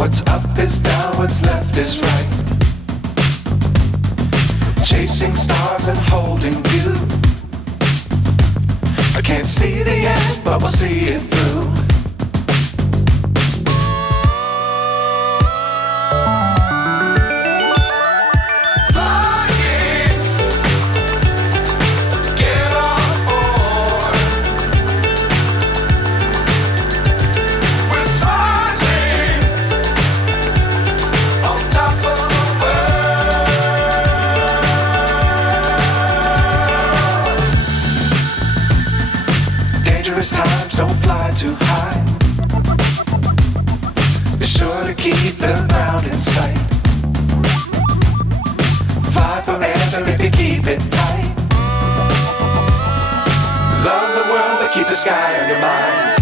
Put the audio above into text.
What's up is down, what's left is right. Chasing stars and holding you. I can't see the end, but we'll see it through. Times don't fly too high. Be sure to keep the ground in sight. Fly forever if you keep it tight. Love the world but keep the sky on your mind.